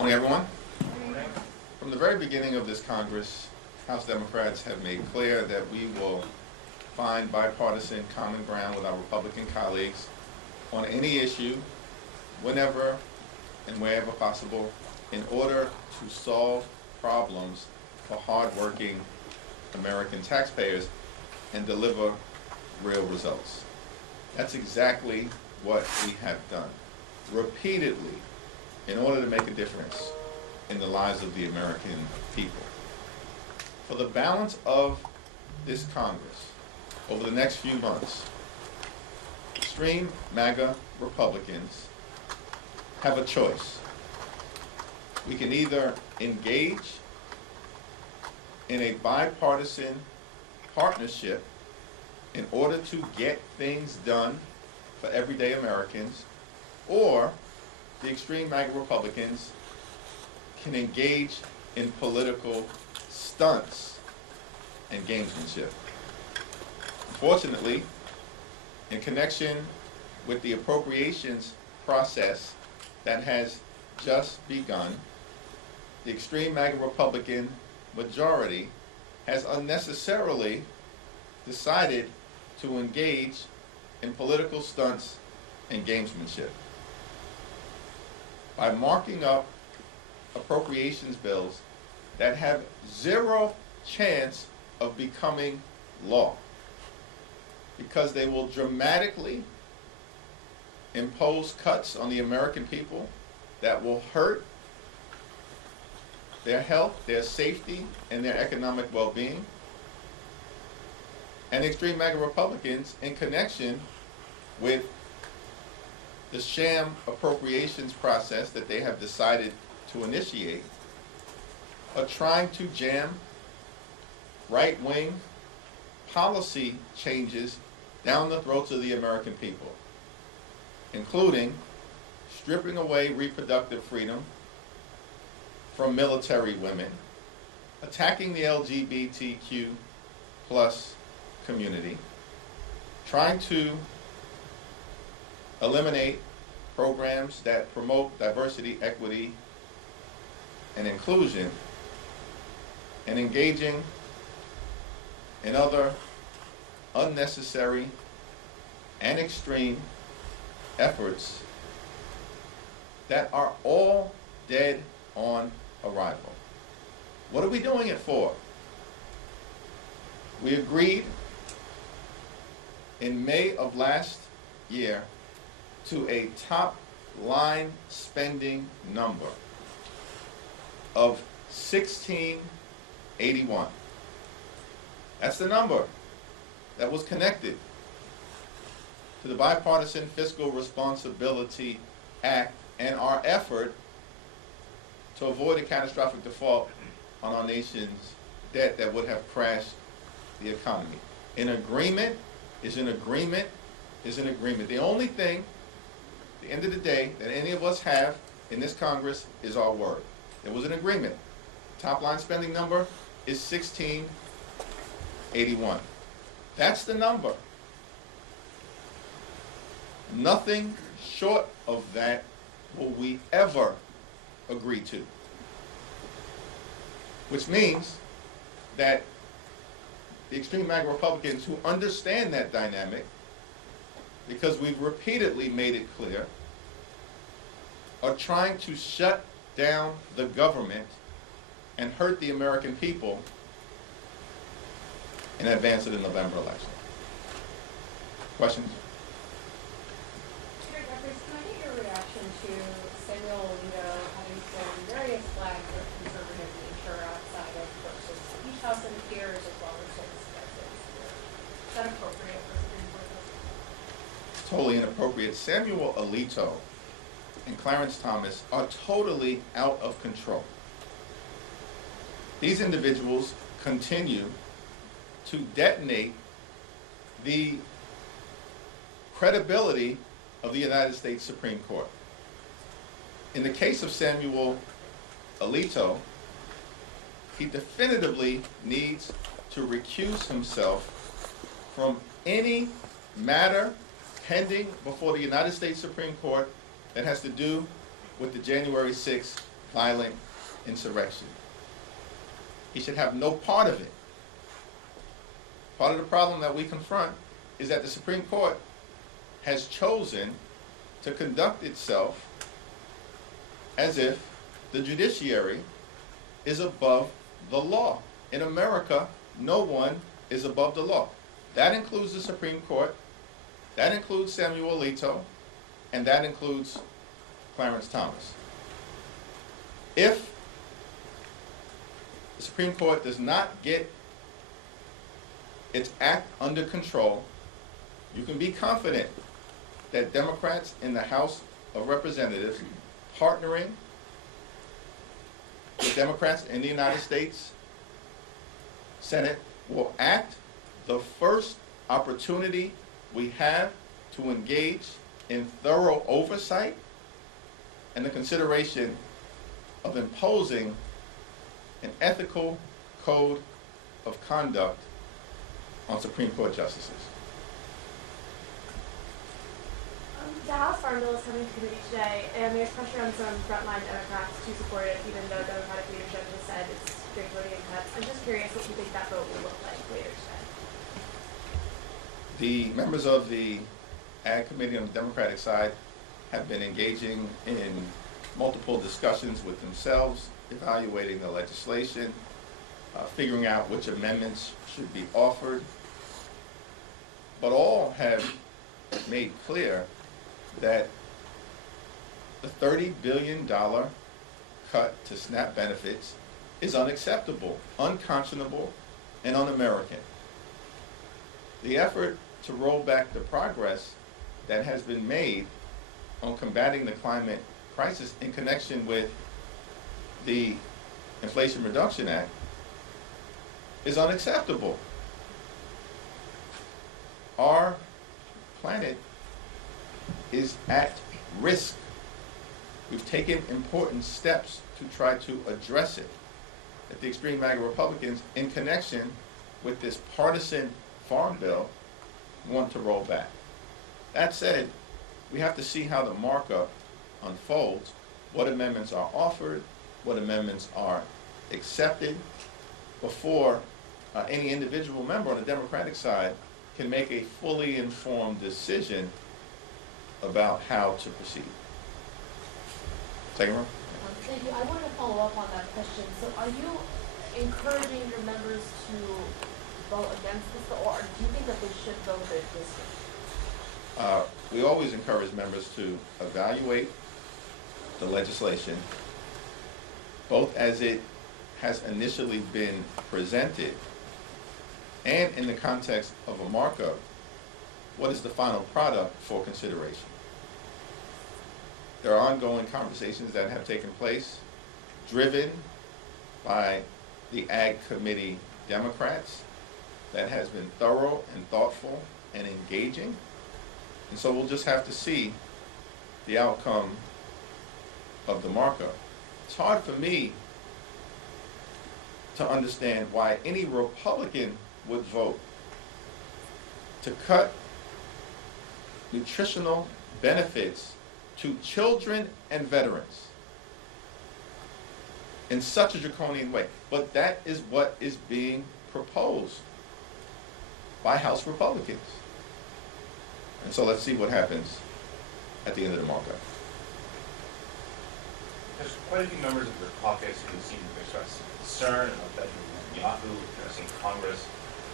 Morning, everyone. From the very beginning of this Congress, House Democrats have made clear that we will find bipartisan common ground with our Republican colleagues on any issue, whenever and wherever possible, in order to solve problems for hardworking American taxpayers and deliver real results. That's exactly what we have done repeatedly in order to make a difference in the lives of the American people. For the balance of this Congress, over the next few months, extreme MAGA Republicans have a choice. We can either engage in a bipartisan partnership in order to get things done for everyday Americans, or the extreme MAGA Republicans can engage in political stunts and gamesmanship. Unfortunately, in connection with the appropriations process that has just begun, the extreme MAGA Republican majority has unnecessarily decided to engage in political stunts and gamesmanship. By marking up appropriations bills that have zero chance of becoming law, because they will dramatically impose cuts on the American people that will hurt their health, their safety, and their economic well-being. And extreme MAGA Republicans, in connection with the sham appropriations process that they have decided to initiate, are trying to jam right-wing policy changes down the throats of the American people, including stripping away reproductive freedom from military women, attacking the LGBTQ plus community, trying to eliminate programs that promote diversity, equity, and inclusion, and engaging in other unnecessary and extreme efforts that are all dead on arrival. What are we doing it for? We agreed in May of last year to a top line spending number of 1681. That's the number that was connected to the Bipartisan Fiscal Responsibility Act and our effort to avoid a catastrophic default on our nation's debt that would have crashed the economy. An agreement is an agreement is an agreement. The only thing, at the end of the day, that any of us have in this Congress is our word. There was an agreement. Top line spending number is 1681. That's the number. Nothing short of that will we ever agree to. Which means that the extreme MAGA Republicans who understand that dynamic, because we've repeatedly made it clear, are trying to shut down the government and hurt the American people in advance of the November election. Questions? Chair Jeffries, can I get your reaction to Samuel Alito having thrown various flags of conservative nature outside of Forbes' Beach House and peers, as well as his executives? Is that appropriate for Supreme Court? Totally inappropriate. Samuel Alito and Clarence Thomas are totally out of control. These individuals continue to detonate the credibility of the United States Supreme Court. In the case of Samuel Alito, he definitively needs to recuse himself from any matter pending before the United States Supreme Court that has to do with the January 6th violent insurrection. He should have no part of it. Part of the problem that we confront is that the Supreme Court has chosen to conduct itself as if the judiciary is above the law. In America, no one is above the law. That includes the Supreme Court, that includes Samuel Alito, and that includes Clarence Thomas. If the Supreme Court does not get its act under control, you can be confident that Democrats in the House of Representatives, partnering with Democrats in the United States Senate, will act the first opportunity we have to engage in thorough oversight and the consideration of imposing an ethical code of conduct on Supreme Court justices. The House Farm Bill is coming to committee today, and there's pressure on some frontline Democrats to support it, even though Democratic leadership has said it's Draconian cuts. I'm just curious what you think that vote will look like later today. The members of the Ag Committee on the Democratic side have been engaging in multiple discussions with themselves, evaluating the legislation, figuring out which amendments should be offered. But all have made clear that the $30 billion cut to SNAP benefits is unacceptable, unconscionable, and un-American. The effort to roll back the progress that has been made on combating the climate crisis in connection with the Inflation Reduction Act is unacceptable. Our planet is at risk. We've taken important steps to try to address it. That the extreme MAGA Republicans, in connection with this partisan farm bill, want to roll back. That said, we have to see how the markup unfolds, what amendments are offered, what amendments are accepted, before any individual member on the Democratic side can make a fully informed decision about how to proceed. Second row. Thank you. I wanted to follow up on that question. So are you encouraging your members to vote against this, or do you think that they should vote it this year? We always encourage members to evaluate the legislation, both as it has initially been presented and in the context of a markup, what is the final product for consideration. There are ongoing conversations that have taken place, driven by the Ag Committee Democrats, that has been thorough and thoughtful and engaging. And so we'll just have to see the outcome of the markup. It's hard for me to understand why any Republican would vote to cut nutritional benefits to children and veterans in such a draconian way. But that is what is being proposed by House Republicans. And so let's see what happens at the end of the markup. There's quite a few members of your caucus who seem to express concern about that Yahoo addressing Congress.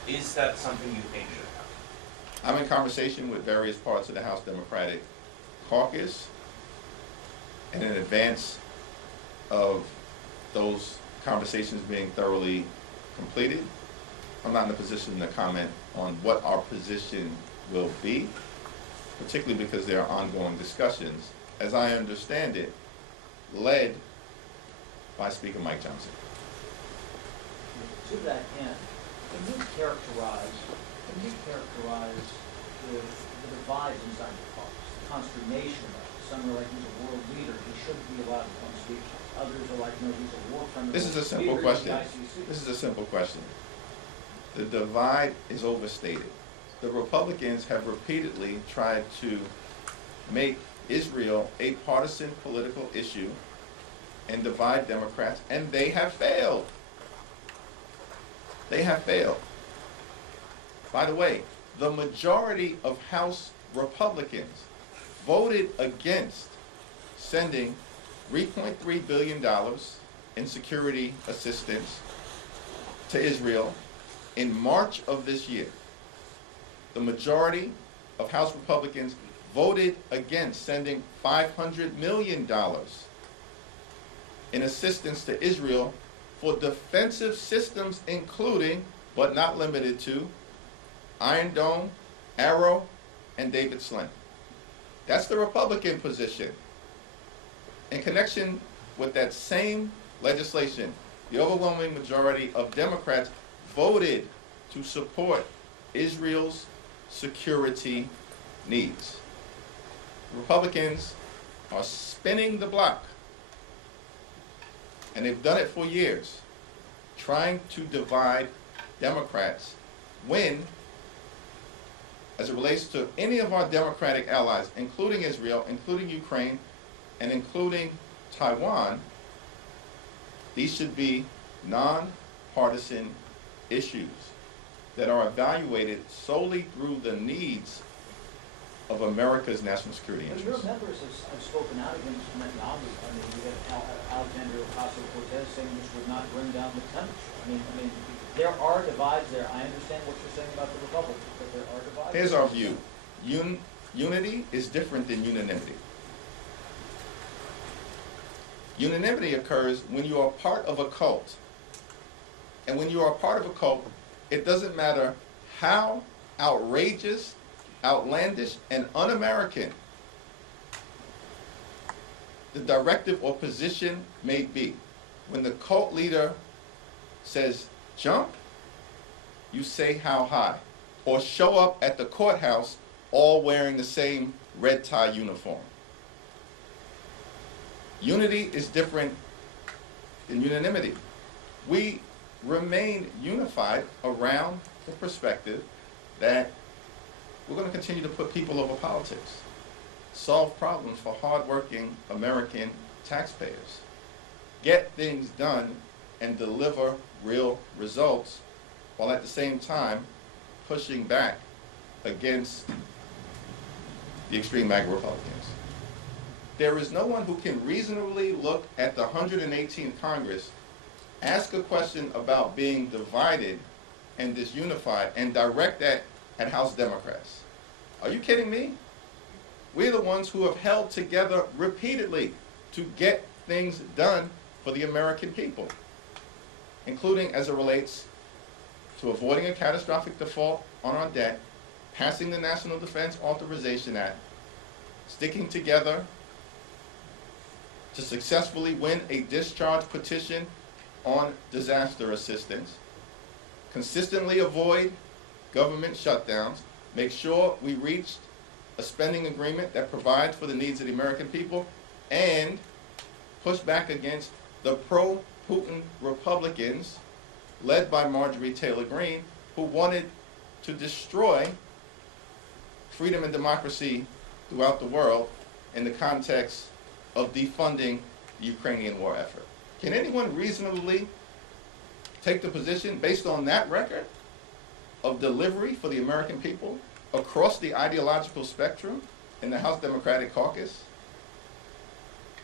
Is that something you think should happen? I'm in conversation with various parts of the House Democratic caucus, and in advance of those conversations being thoroughly completed, I'm not in a position to comment on what our position will be, particularly because there are ongoing discussions, as I understand it, led by Speaker Mike Johnson. To that end, can you characterize the divide inside the caucus, the consternation of it? Some are like, he's a world leader, he shouldn't be allowed to come speak. Others are like, no, he's a war criminal. This is a simple question. This is a simple question. The divide is overstated. The Republicans have repeatedly tried to make Israel a partisan political issue and divide Democrats, and they have failed. They have failed. By the way, the majority of House Republicans voted against sending $3.3 billion in security assistance to Israel in March of this year. The majority of House Republicans voted against sending $500 million in assistance to Israel for defensive systems, including, but not limited to, Iron Dome, Arrow, and David Sling. That's the Republican position. In connection with that same legislation, the overwhelming majority of Democrats voted to support Israel's security needs. Republicans are spinning the block, and they've done it for years, trying to divide Democrats when, as it relates to any of our Democratic allies, including Israel, including Ukraine, and including Taiwan, these should be nonpartisan issues that are evaluated solely through the needs of America's national security But your interests. members have spoken out against Netanyahu. I mean, you have Alexander Ocasio-Cortez saying this would not bring down the temperature. I mean, there are divides there. I understand what you're saying about the Republicans, but there are divides. Here's our view. Unity is different than unanimity. Unanimity occurs when you are part of a cult. And when you are part of a cult, it doesn't matter how outrageous, outlandish, and un-American the directive or position may be. When the cult leader says jump, you say how high. Or show up at the courthouse all wearing the same red tie uniform. Unity is different than unanimity. We remain unified around the perspective that we're going to continue to put people over politics, solve problems for hardworking American taxpayers, get things done, and deliver real results, while at the same time pushing back against the extreme MAGA Republicans. There is no one who can reasonably look at the 118th Congress, ask a question about being divided and disunified, and direct that at House Democrats. Are you kidding me? We're the ones who have held together repeatedly to get things done for the American people, including as it relates to avoiding a catastrophic default on our debt, passing the National Defense Authorization Act, sticking together to successfully win a discharge petition on disaster assistance, consistently avoid government shutdowns, make sure we reached a spending agreement that provides for the needs of the American people, and push back against the pro-Putin Republicans led by Marjorie Taylor Greene, who wanted to destroy freedom and democracy throughout the world in the context of defunding the Ukrainian war effort. Can anyone reasonably take the position based on that record of delivery for the American people across the ideological spectrum in the House Democratic Caucus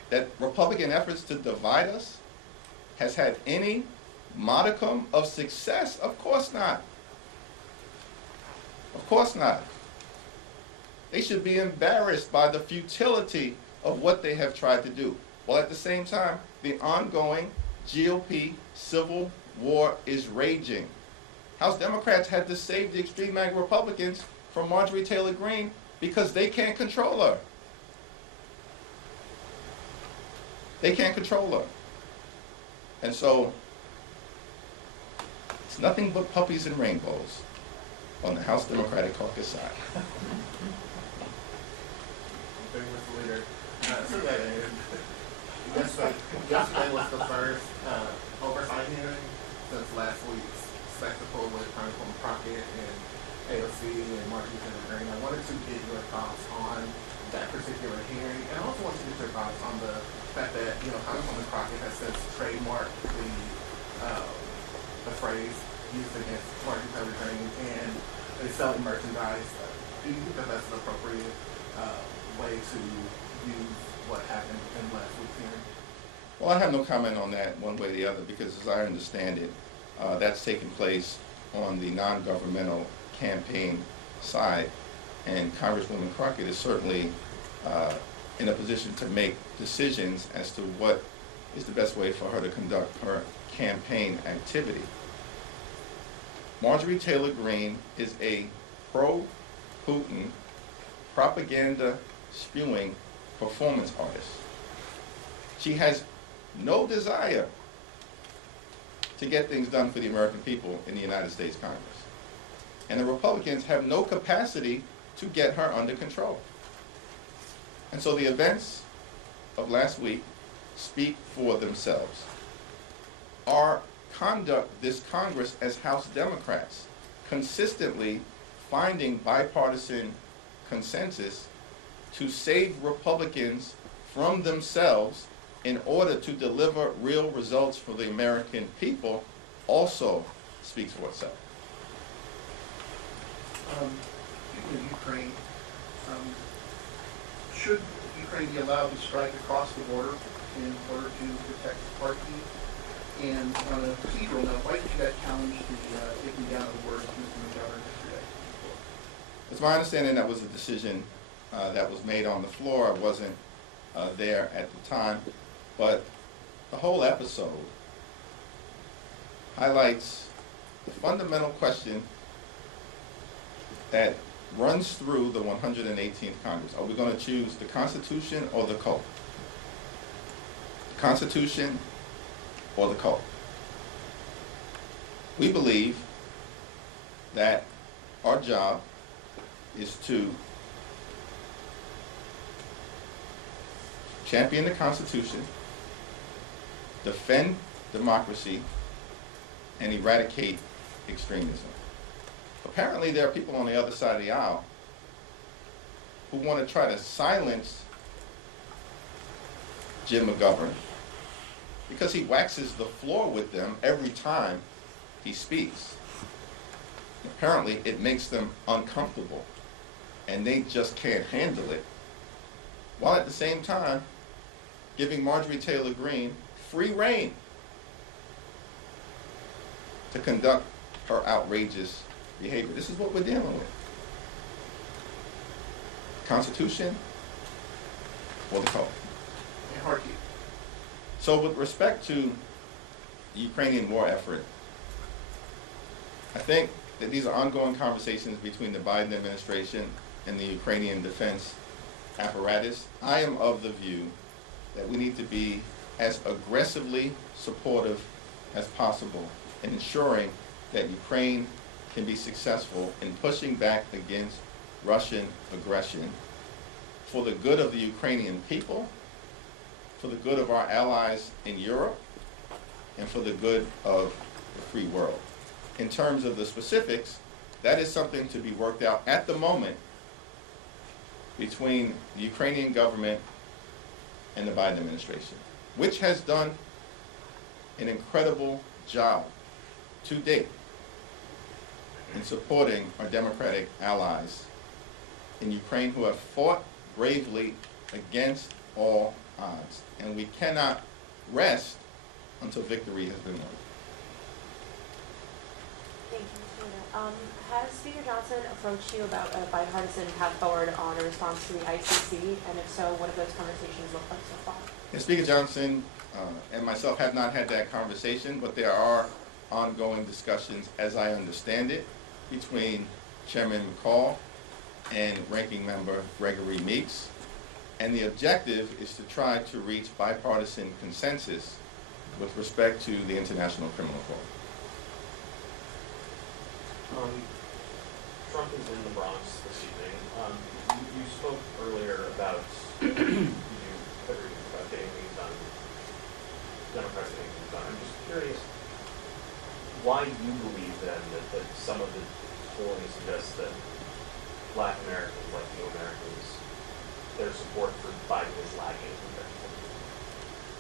that Republican efforts to divide us has had any modicum of success? Of course not. Of course not. They should be embarrassed by the futility of what they have tried to do. While at the same time, the ongoing GOP civil war is raging. House Democrats had to save the extreme MAGA Republicans from Marjorie Taylor Greene because they can't control her. They can't control her. And so, it's nothing but puppies and rainbows on the House Democratic Caucus side. Thank you, Mr. Leader. So yesterday was the first oversight hearing since last week's spectacle with Congresswoman Crockett and AOC and Marjorie Taylor Greene. I wanted to get your thoughts on that particular hearing, and I also wanted to get your thoughts on the fact that, Congresswoman Crockett trademark the phrase used against Marjorie Taylor Greene, and they sell merchandise. Do you think that that's an appropriate way to use what happened in last week's hearing? Well, I have no comment on that one way or the other, because as I understand it, that's taking place on the non-governmental campaign side, and Congresswoman Crockett is certainly in a position to make decisions as to what is the best way for her to conduct her campaign activity. Marjorie Taylor Greene is a pro-Putin, propaganda-spewing performance artist. She has no desire to get things done for the American people in the United States Congress. And the Republicans have no capacity to get her under control. And so the events of last week speak for themselves. Our conduct this Congress as House Democrats, consistently finding bipartisan consensus to save Republicans from themselves in order to deliver real results for the American people, also speaks for itself. Speaking of Ukraine, should Ukraine be allowed to strike across the border in order to protect Kharkiv? And on a procedural note, why did you guys challenge the taking down of the words from the governor yesterday? It's my understanding that was a decision that was made on the floor. I wasn't there at the time, but the whole episode highlights the fundamental question that runs through the 118th Congress. Are we going to choose the Constitution or the cult? The Constitution or the cult? We believe that our job is to champion the Constitution, defend democracy, and eradicate extremism. Apparently there are people on the other side of the aisle who want to try to silence Jim McGovern because he waxes the floor with them every time he speaks. Apparently it makes them uncomfortable and they just can't handle it, while at the same time giving Marjorie Taylor Greene free rein to conduct her outrageous behavior. This is what we're dealing with. Constitution or the cult. And Kharkiv. So with respect to the Ukrainian war effort, I think that these are ongoing conversations between the Biden administration and the Ukrainian defense apparatus. I am of the view that we need to be as aggressively supportive as possible in ensuring that Ukraine can be successful in pushing back against Russian aggression for the good of the Ukrainian people, for the good of our allies in Europe, and for the good of the free world. In terms of the specifics, that is something to be worked out at the moment between the Ukrainian government and the Biden administration, which has done an incredible job to date in supporting our democratic allies in Ukraine who have fought bravely against all odds. And we cannot rest until victory has been won. Thank you, Mr. Leader. Has Speaker Johnson approached you about a bipartisan path forward on a response to the ICC? And if so, what have those conversations looked like so far? And Speaker Johnson and myself have not had that conversation, but there are ongoing discussions, as I understand it, between Chairman McCall and Ranking Member Gregory Meeks. And the objective is to try to reach bipartisan consensus with respect to the International Criminal Court. Trump is in the Bronx this evening. You spoke earlier about you agreed about getting things done, Democrats getting things done. I'm just curious why you believe then that some of the polling suggests that Black Americans, Latino Americans, their support for Biden is lagging compared to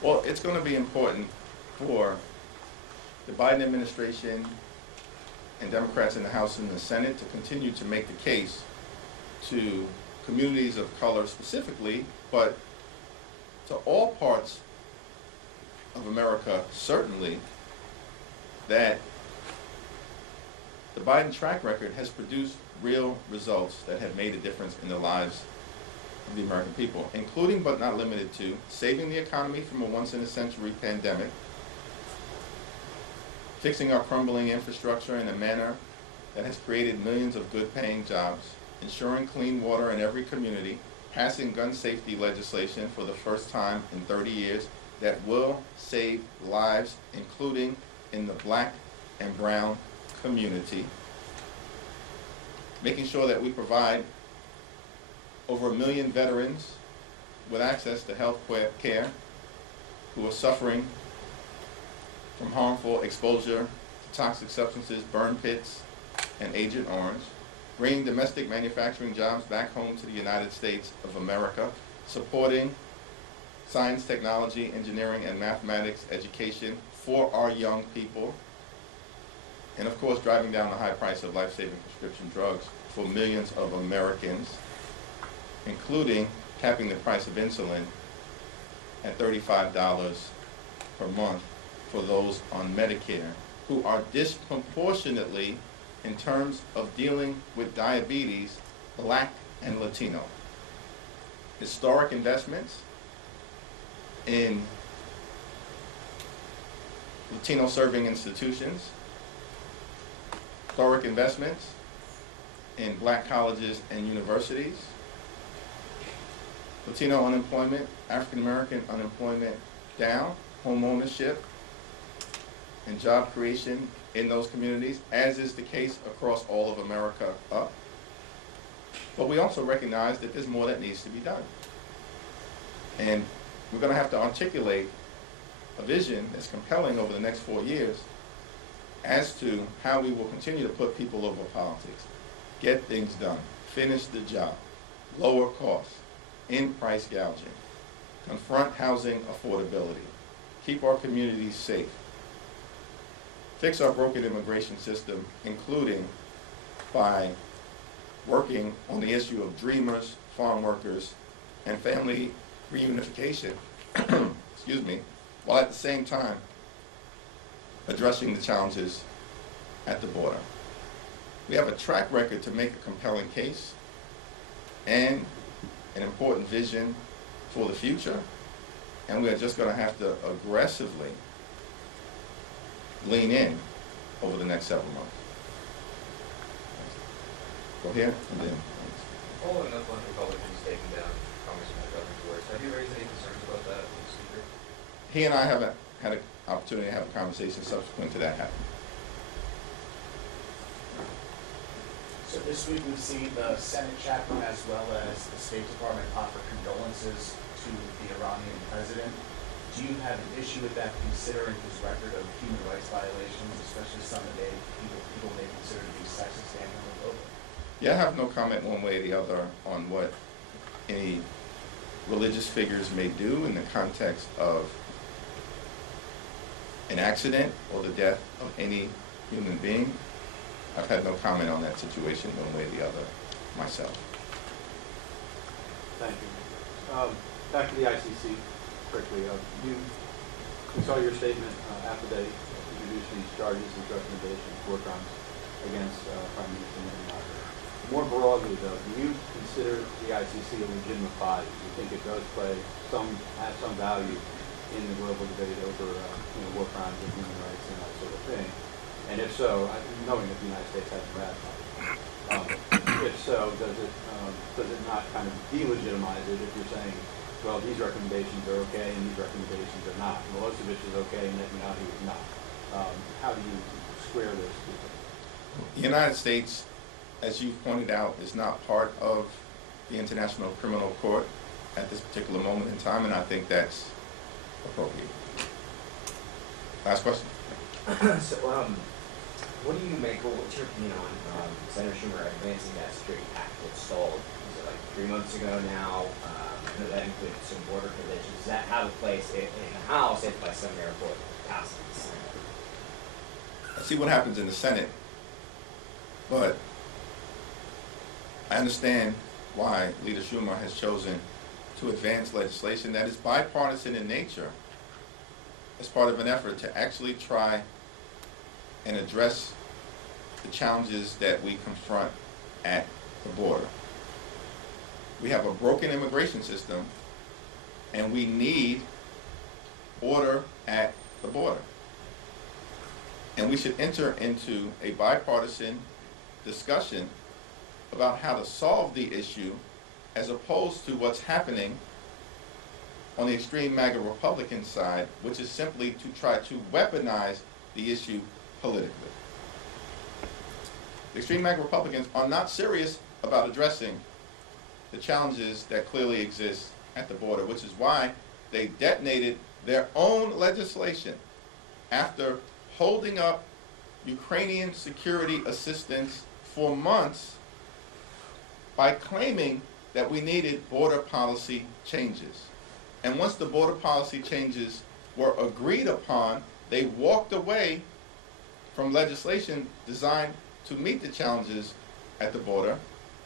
Well, it's going to be important for the Biden administration and Democrats in the House and the Senate to continue to make the case to communities of color specifically, but to all parts of America certainly, that the Biden track record has produced real results that have made a difference in the lives of the American people, including but not limited to saving the economy from a once-in-a-century pandemic, fixing our crumbling infrastructure in a manner that has created millions of good-paying jobs, ensuring clean water in every community, passing gun safety legislation for the first time in 30 years that will save lives, including in the black and brown community, making sure that we provide over 1 million veterans with access to health care who are suffering from harmful exposure to toxic substances, burn pits, and Agent Orange, bringing domestic manufacturing jobs back home to the United States of America, supporting science, technology, engineering, and mathematics education for our young people, and of course driving down the high price of life-saving prescription drugs for millions of Americans, including capping the price of insulin at $35 per month for those on Medicare who are disproportionately, in terms of dealing with diabetes, black and Latino. Historic investments in Latino serving institutions, historic investments in black colleges and universities, Latino unemployment, African American unemployment down, home ownership, and job creation in those communities, as is the case across all of America up. But we also recognize that there's more that needs to be done. And we're going to have to articulate a vision that's compelling over the next 4 years as to how we will continue to put people over politics, get things done, finish the job, lower costs, end price gouging, confront housing affordability, keep our communities safe, fix our broken immigration system, including by working on the issue of dreamers, farm workers, and family reunification, excuse me, while at the same time addressing the challenges at the border. We have a track record to make a compelling case and an important vision for the future, and we are just going to have to aggressively lean in over the next several months. Go here, and then. Following up on Republicans taking down Congressman Governor's words, have you raised any concerns about that with the Speaker? He and I haven't had an opportunity to have a conversation subsequent to that happening. So this week we've seen the Senate chaplain as well as the State Department offer condolences to the Iranian president. Do you have an issue with that, considering his record of human rights violations, especially some that people may consider to be sexist and homophobic? Yeah, I have no comment one way or the other on what any religious figures may do in the context of an accident or the death of any human being. I've had no comment on that situation one way or the other myself. Thank you. Back to the ICC quickly. We saw your statement after they introduced these charges, these recommendations, war crimes against Prime Minister Netanyahu. More broadly, though, do you consider the ICC a legitimate body? Do you think it does has some value in the global debate over war crimes and human rights and that sort of thing? And if so, knowing that the United States hasn't ratified, if so, does it not kind of delegitimize it if you're saying, well, these recommendations are okay and these recommendations are not? Milosevic is okay and Netanyahu is not. How do you square those two things? The United States, as you've pointed out, is not part of the International Criminal Court at this particular moment in time, and I think that's appropriate. Last question. So, what do you make, well, what's your opinion on Senator Schumer advancing that security pact that stalled, was it like 3 months ago now? that include some border provisions, does that have a place in the House if by some miracle it passes the Senate? Let's see what happens in the Senate. But I understand why Leader Schumer has chosen to advance legislation that is bipartisan in nature as part of an effort to actually try and address the challenges that we confront at the border. We have a broken immigration system, and we need order at the border. And we should enter into a bipartisan discussion about how to solve the issue as opposed to what's happening on the extreme MAGA Republican side, which is simply to try to weaponize the issue politically. The extreme MAGA Republicans are not serious about addressing the challenges that clearly exist at the border, which is why they detonated their own legislation after holding up Ukrainian security assistance for months by claiming that we needed border policy changes. And once the border policy changes were agreed upon, they walked away from legislation designed to meet the challenges at the border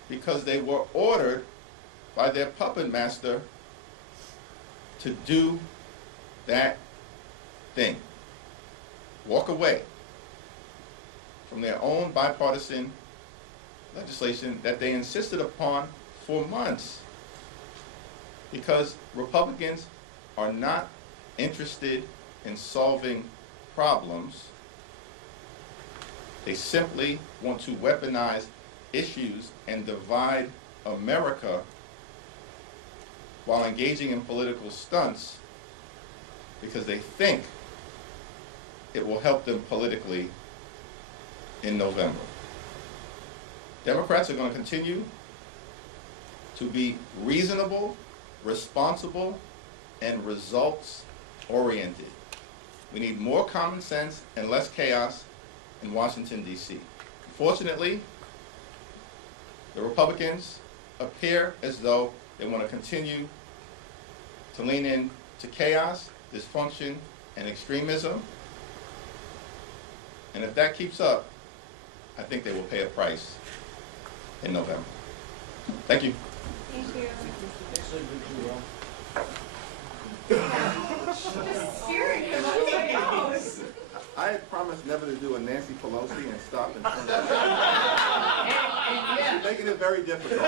because they were ordered by their puppet master to do that thing. Walk away from their own bipartisan legislation that they insisted upon for months, because Republicans are not interested in solving problems. They simply want to weaponize issues and divide America while engaging in political stunts because they think it will help them politically in November. Democrats are going to continue to be reasonable, responsible, and results-oriented. We need more common sense and less chaos in Washington, D.C. Unfortunately, the Republicans appear as though they want to continue to lean in to chaos, dysfunction, and extremism. And if that keeps up, I think they will pay a price in November. Thank you. Thank you. Just steering him upside down. I had promised never to do a Nancy Pelosi and stop and turn. She's making it very difficult.